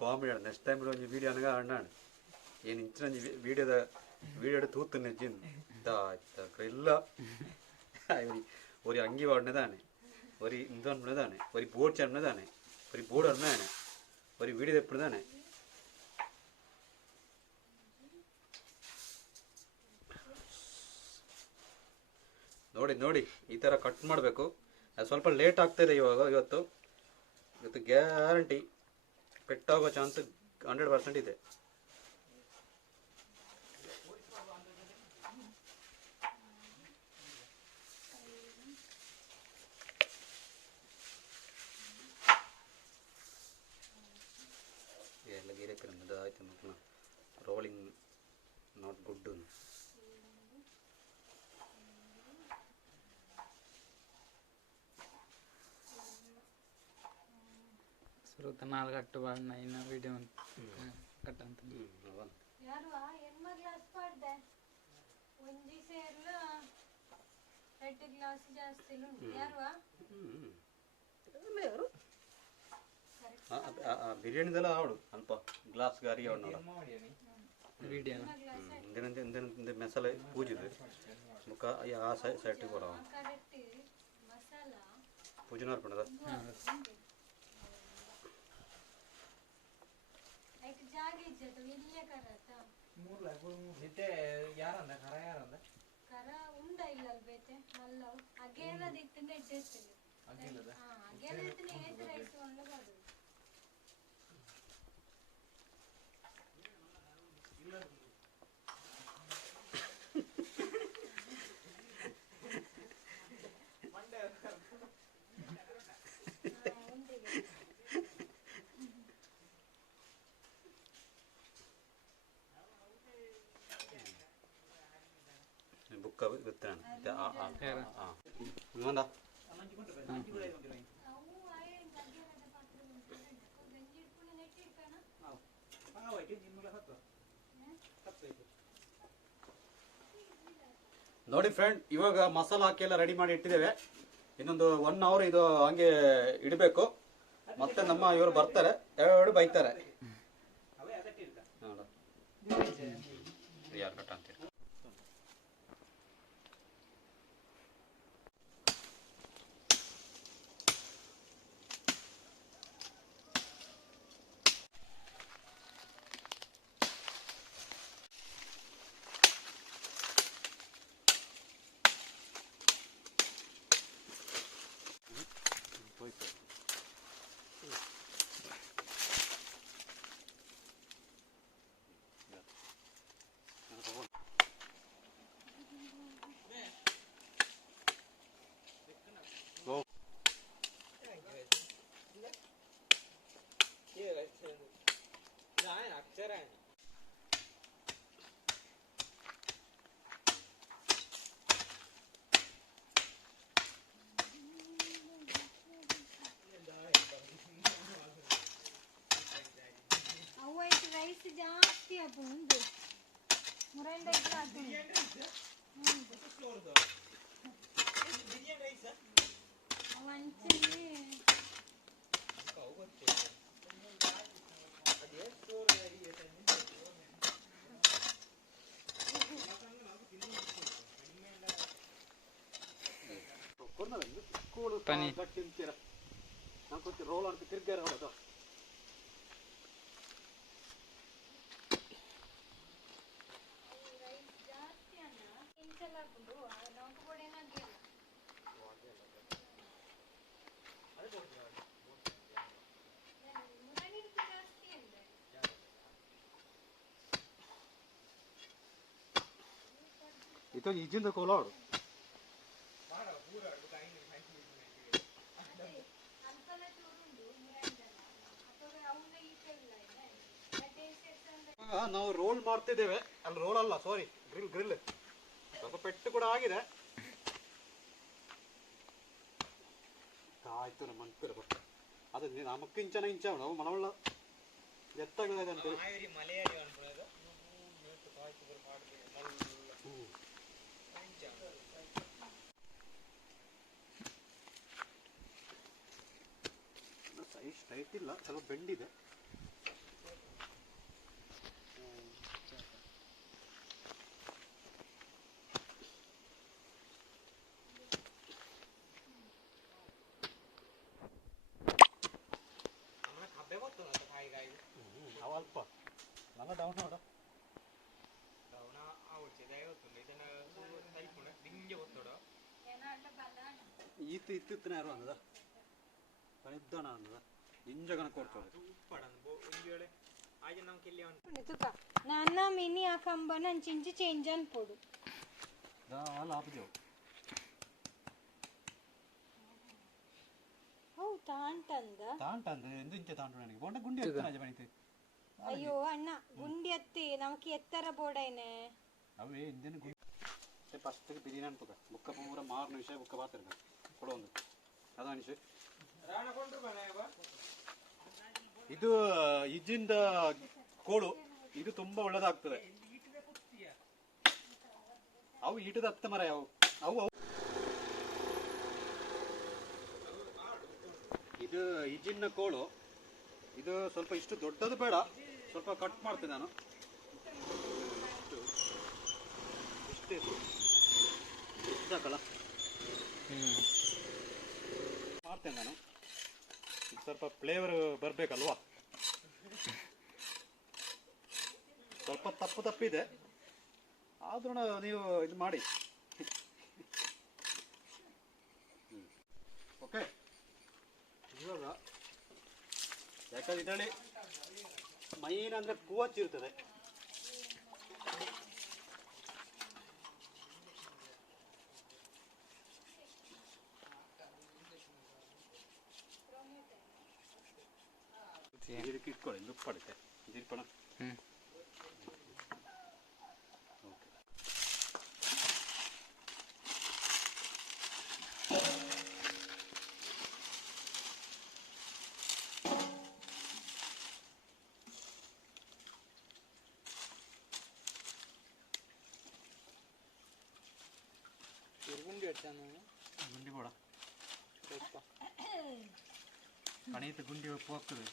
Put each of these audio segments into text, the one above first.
Comedy next time ಒಂದು video ಅನಗ ಅಣ್ಣಾಣ ಏನು ಇಂಚಿನ വീഡിയോയുടെ തൂത്തുന്ന ಇಲ್ಲ ഒരു അങ്കി പാടുന്നതാണ് ഒരു ഇത് പണിതാണ് ഒരു ബോർഡ് ചേർന്നതാണ് ഒരു ബോർഡ് ഇടുന്നതാണ് ഒരു വീഡിയോ തെപ്പിടുന്നതാണ് ನೋಡಿ ನೋಡಿ ಈ ಥರ ಕಟ್ ಮಾಡಬೇಕು. ಅದು ಸ್ವಲ್ಪ ಲೇಟ್ ಆಗ್ತಾಯಿದೆ ಇವತ್ತು ಗ್ಯಾರಂಟಿ ಪೆಟ್ಟಾಗೋ ಚಾನ್ಸ್ 100% ಇದೆ. ಎಲ್ಲ ಗಿರೆ ಪಿರಮಿಡ್ ಆಯ್ತು ಮಕ್ಕಳ ರೋಲಿಂಗ್ ನಾಟ್ ಗುಡ್. ಸುರುತ 4 ಗಂಟೆ ಬಾಡ್ನ ಇನ್ನ ವಿಡಿಯೋ ಕಟ್ ಅಂತ ಯಾರು ಎಮ್ಮ ಗ್ಲಾಸ್ ಪಾಡ್ದೆ ಒಂಜಿ ಸೇರ್ಲ ರೆಡ್ ಗ್ಲಾಸ್ ಜಾಸ್ತಿ ಯಾರು ಬಿರಿಯಾನಿದೆಲ್ಲ ಆವಡು ಅಲ್ಪ ಗ್ಲಾಸ್ ಗಾರಿ ಅವನು ವಿಡಿಯೋ ಇಂದಿನ ಮಸಾಲೆ ಪೂಜಿದು ಮುಖ ಆ ಸೈಡ್ ಕೊಡ ಪೂಜನ ಅರ್ಪಣದ ಜಾಗ ಇಜ್ಜತ್ತು ಇಲ್ಲೇ ಕರತ ಯಾರಂದ ಕರ ಯಾರಂದ ಕರ ಉಂಡ ಇಲ್ಲ ಬೇತೆ ಮಲ್ಲವ್ ಅಗೇಲದ ಇತ್ತನೆ ಇಜ್ಜೆತ್ತಿಲ್ಲ ಅಗೇಲದ ಇತ್ತನೆ ಏತ್ ರೈಸ್ ಒಳ್ಳೆ ಬರೋದು ಬುಕ್ಕ ವಿತ್ತನ ಇಂಗೊಂದ ನೋಡಿ ಫ್ರೆಂಡ್, ಇವಾಗ ಮಸಾಲ ಹಾಕಿ ಎಲ್ಲ ರೆಡಿ ಮಾಡಿ ಇಟ್ಟಿದ್ದೇವೆ. ಇನ್ನೊಂದು 1 ಅವರ್ ಇದು ಹಂಗೆ ಇಡಬೇಕು. ಮತ್ತೆ ನಮ್ಮ ಇವರು ಬರ್ತಾರೆ, ಎರಡು ಬೈತಾರೆ. ಯಾರು ಕಟ್ಟ ಅಂತೀರಿ ರೈಸ್ ಜಾಸ್ತಿ ಆಗುಂಡು ಮುರಂಡ ಇದ್ರೆ ಒಂಚಲಿ ಪನಿ ರೋಲ್ ಅಂತ ತಿರ್ಗಾರ ಹೊಡೆದು itu izin tuh kolor. ನಾವು ರೋಲ್ ಮಾಡ್ತಿದ್ದೇವೆ. ಅಲ್ಲಿ ರೋಲ್ ಅಲ್ಲ, ಸಾರಿ, ಗ್ರಿಲ್ ಸ್ವಲ್ಪ ಪೆಟ್ಟು ಕೂಡ ಆಗಿದೆ. ಆಯ್ತು ನಮ್ಮ ಅನ್ಕೂಲ ಅದು ನಮಕ್ಕೆ ಇಂಚನ ಇಂಚ ನಾವು ಮನವಳ್ಳ ಎತ್ತಾಗದ ಅಂತೇಳಿ ಸೈಜ್ ಟೈಟ್ ಇಲ್ಲ, ಸ್ವಲ್ಪ ಬೆಂಡಿದೆ. ಅಲ್ಪ നല്ല ഡൗൺ അവിടെ ഇത്തിനായിരം വന്നതാ പണിദ്ദാണ് വന്നതാ ഇഞ്ച കണക്ക് കൊടുത്തോളൂ నాన్న మినీ ఆ కంబన చించి చేంజ్ అని పోడు ലാഭജോ ತಾಂಟಂದ ಎಂದು ಇಂಚ ತಾಂಟು ನನಗೆ ಬೋಂಡ ಗುಂಡಿ ಎತ್ತನ ಬಣಿತೆ ಅಯ್ಯೋ ಅಣ್ಣ ಗುಂಡಿ ಎತ್ತಿ ನಮಕ್ಕೆ ಎತ್ತರ ಬೋಡೈನೆ ಅವೇ ಇಂದಿನ ಗುಂಡಿ ಫಸ್ಟ್ ಬಿರಿಯಾನಿ ಅನ್ಕೋಕ ಬುಕ್ಕ ಪೂರ ಮಾರನ ವಿಷಯ ಬುಕ್ಕ ಬಾತಿರ್ಬೇಕು ಕೊಡೋ ಒಂದು ಅದು ಅನಿಸು ಇದು ಇಜ್ಜಿಂದ ಕೋಳು ಇದು ತುಂಬಾ ಒಳ್ಳೆದಾಗ್ತದೆ. ಅವು ಈಟದ ಹತ್ತ ಮರ ಅವು ಅವು ಇದು ಇಜ್ಜಿನ ಕೋಳು. ಇದು ಸ್ವಲ್ಪ ಇಷ್ಟು ದೊಡ್ಡದು ಬೇಡ, ಸ್ವಲ್ಪ ಕಟ್ ಮಾಡ್ತೇನೆ ನಾನು. ಇಷ್ಟೇ ಸಾಕಲ್ಲ ಮಾಡ್ತೇನೆ ನಾನು. ಸ್ವಲ್ಪ ಫ್ಲೇವರ್ ಬರಬೇಕಲ್ವಾ, ಸ್ವಲ್ಪ ತಪ್ಪಿದೆ ಆದ್ರೂ ನೀವು ಇದು ಮಾಡಿ. ಓಕೆ, ಇವಾಗ ಯಾಕಂದ್ರೆ ಇದರಲ್ಲಿ ಮೈನ್ ಅಂದ್ರೆ ಕೂವಚ್ಚಿರ್ತದೆ. ಇದಕ್ಕೆ ಇಟ್ಕೊಳ್ಳಿ, ನುಪ್ಪಡುತ್ತೆ ಇದಿರ್ಪಣ. ಗುಂಡಿ ಕೂಡ ಕಣೀತ ಗುಂಡಿ ಉಪ್ಪು ಹಾಕ್ತದೆ.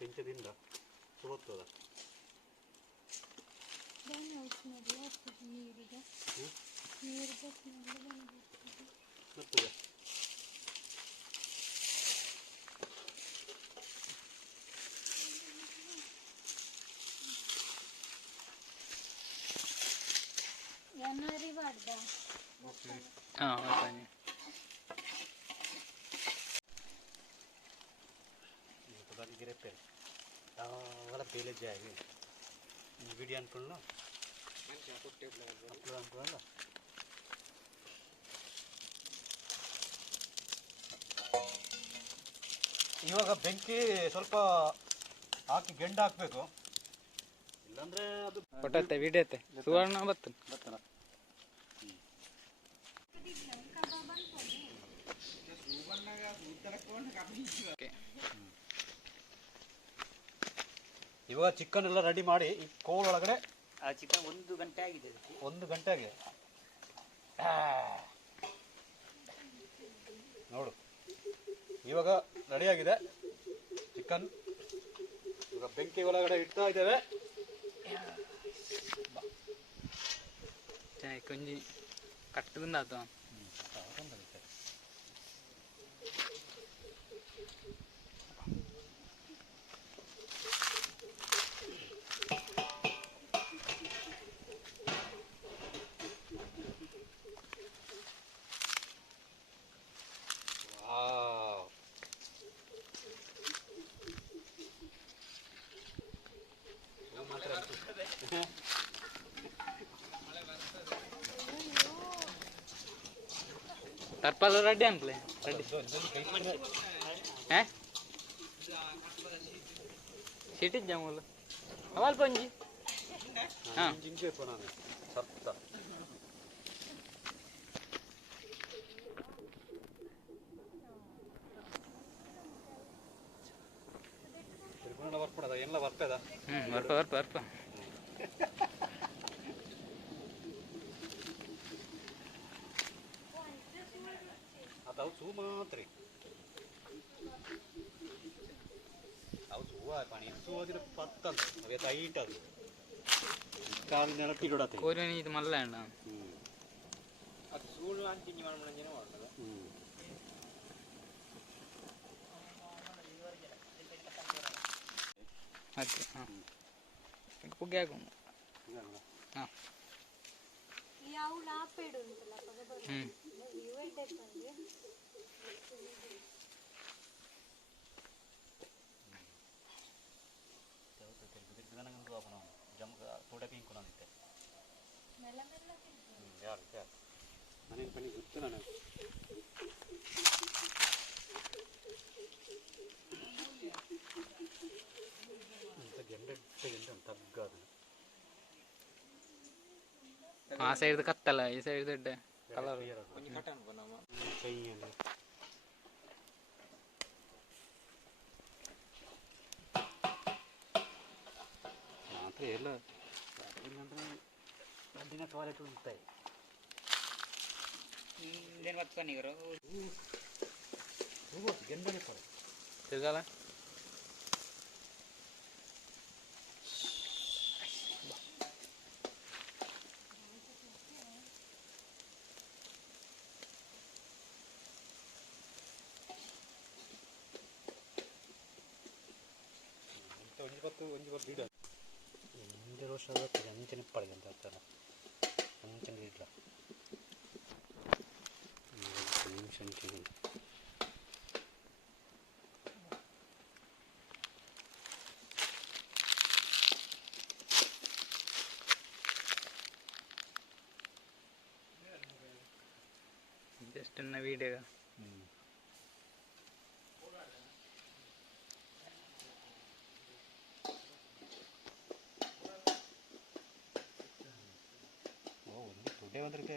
ಬೆಂಚದಿಂದ ಸುಡುತ್ತದ ಬರ್ತದೆ. ಅವರ ಬೇಲೆ ಜಾಯಿ ವಿಡಿಯೋ ಅನ್ಕೊಳ್ಳ ಅನ್ಕೊಳ್ಳಲ್ಲ. ಇವಾಗ ಬೆಂಕಿ ಸ್ವಲ್ಪ ಹಾಕಿ ಗೆಂಡ ಹಾಕ್ಬೇಕು, ಇಲ್ಲಾಂದ್ರೆ ಅದು ಕೊಟ್ಟತ್ತೆ ವಿಡಿಯೋತ್ತೆ ಸುವರ್ಣ ಬರ್ತದೆ. ಇವಾಗ ಚಿಕನ್ ಎಲ್ಲ ರೆಡಿ ಮಾಡಿ ಈ ಕೋಲ್ ಒಳಗಡೆ ಆ ಚಿಕನ್ 1 ಗಂಟೆ ಆಗಿದೆ. 1 ಗಂಟೆ ಆಗಿದೆ ನೋಡು. ಇವಾಗ ರೆಡಿ ಆಗಿದೆ ಚಿಕನ್. ಇವಾಗ ಬೆಂಕಿ ಒಳಗಡೆ ಇಡ್ತಾ ಇದ್ದೇವೆ. ಕೊಂಚ ಕಟ್ಟುಂದಾತ ತರ್ಪಲ್ ರೆಡಿ ಅನ್ಕ್ಲೆ ರೆಡಿ ಸಿಟಿ ಜಾಮೂಲ ಅವಲ್ ಪಂಜಿ ಜಿಂಕೆ ಪುನಃ ಸತ್ತ ಎಲ್ಲ ಬರ್ಪೆದ ಬರ್ಪ ಬರ್ಪ ಬರ್ಪ ಅದು ಸೂ ಮಾತ್ರ ಅವು ಸೂವ ಪಣಿ ಸೂವದಿನ ಪತ್ತಂದು ಅವೇ ಟೈಟ್ ಅದು ಕಾಲು ನೆನಪಿಡತ್ತೆ ഒരു ഇത് മല്ല വേണ്ട ಅದು ಸೂಳು ಅಂಚಿಂಜಿ ಮಾಡ್ಕೊಂಡೇನೋ ಮಾಡ್ತದೆ ಓಕೆ ಹಾಂ ಪುಗ್ಗೆ ಹಾಕೊಂಡು ಹಾಂ ಯಾವ ಲಾಪೇಡು ಉಂಟಲ್ಲ ಇವೇ ಟೈಪ್ ಅಂದ್ರೆ ಮೆಲ್ಲ ಮೆಲ್ಲ ಮನೇಲಿ ಪಣಿ ಗೊತ್ತು ನಾನು ತಗ್ಗಾದ ಆ ಸೈಡ್ ಕತ್ತಲ್ಲ ಈ ಸೈಡ್ ದೊಡ್ಡ ಕಲರ್ కొంచెం కట్ అనుకున్నామా చెయ్యండి మాత్రం ఎలా అడ్డిన టాయిలెట్ ఉంటాయి దేని పట్టుకొని ఇవ్వరు గెండనే పడ తిరగాల ಒಂಜಿ ಬತ್ತು ಇಡ ಎಂಜ ರೋಷ ಅಂಚನೆ ಪಡಗೆ ಅಂತ ಹೇಳ್ತಾರೆ ಅಂಚನೆ ಇಡ್ಲ ನಿಮಿಷ ಜಸ್ಟ್ ನನ್ನ ವೀಡಿಯೋ ದುಡ್ಡೇ ಬಂದ್ರಕ್ಕೆ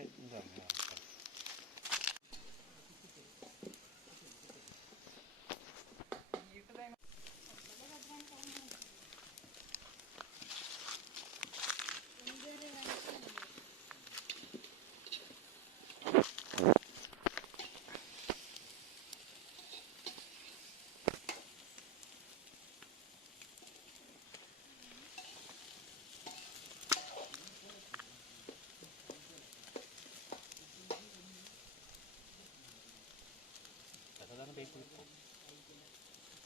ಬೇಕು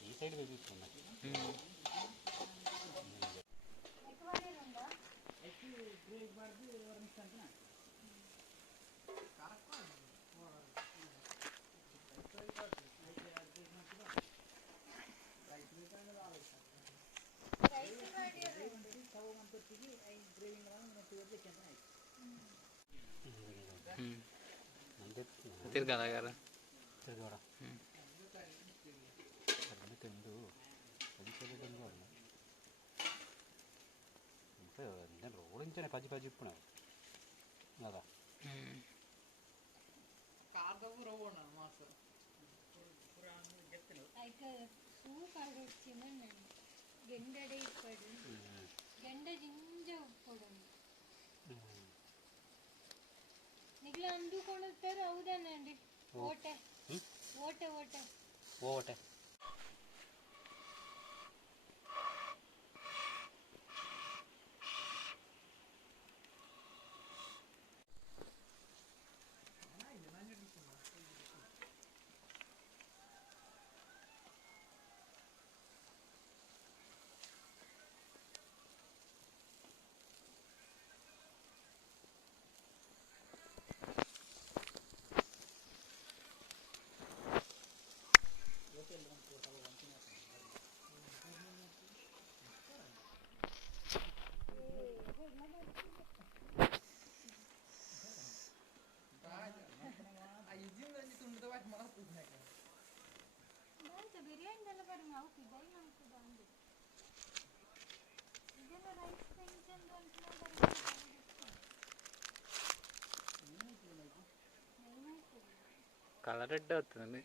ಈ ಸೈಡ್ ಬೇಕಿತ್ತು ತಿರ್ಗಾಲ ತಿರ್ಗಾಡ ತೆಂದು ಒಡಿಸಲು నేను రోడించనే పది పది ఇప్పుడు కదా అయితే సూపర్ వచ్చిన గెండడే ఇప్పడు గెండ జింజ ఉಪ್ಪಡು ನಿಗ್ಲ ಅಂದುಕೊಳ್ಳುತ್ತಾರೆ ಹೌದೇనండి ಓಟೆ ಓಟೆ ಓಟೆ ಓಟೆ ಬಿರಿಯಾನಿ ಎಲ್ಲ ಬರೀ ಹಾಕಿದ್ದೆ ನಮ್ಗೆ ಬಂದು ಇದೆಲ್ಲ ರೈಸ್ ಟೆನ್ಷನ್ కలర్ రెడ్ అవుతుంది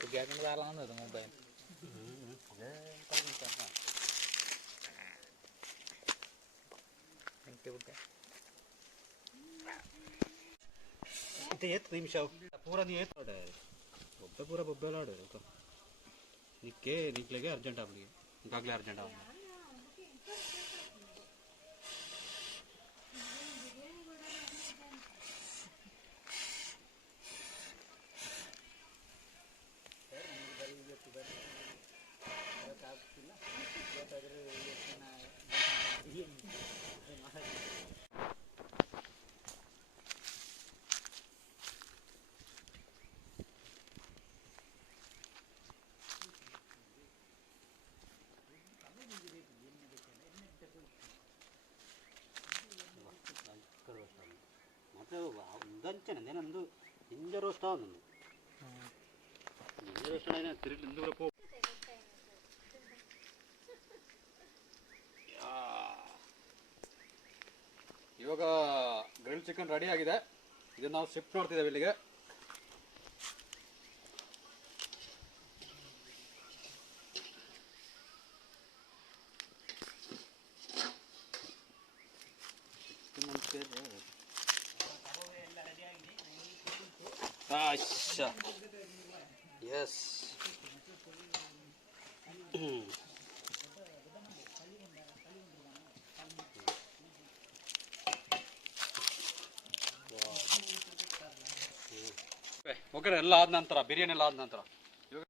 Kegiatan salah tuh mobile. Thank you. इथे येत निमिषा पूरा नहीं येत बೊಬ್ಬೆ पूरा ಬೊಬ್ಬೆಲಾಡು ನಿಕ್ಕೆ ನಿಕ್ಲೆಗೆ ಅರ್ಜೆಂಟ್ ಆಗ್ಲಿಗೆ ಈಗಾಗಲೇ ಅರ್ಜೆಂಟ್ ಆಗ ఉందంచన నేనందు ఇంజ రోస్తా ఉంది ఇంజ రోస్ట్ అయినా తిరిగి ఇందు పో ಇವಾಗ ಗ್ರಿಲ್ ಚಿಕನ್ ರೆಡಿ ಆಗಿದೆ ಇದನ್ನ ನಾವು ಶಿಫ್ಟ್ ಮಾಡ್ತಿದ್ದೇವೆ ಇಲ್ಲಿಗೆ ಎಸ್ ಓಕೆ ಎಲ್ಲ ಆದ ನಂತರ ಬಿರಿಯಾನಿ ಎಲ್ಲ ಆದ ನಂತರ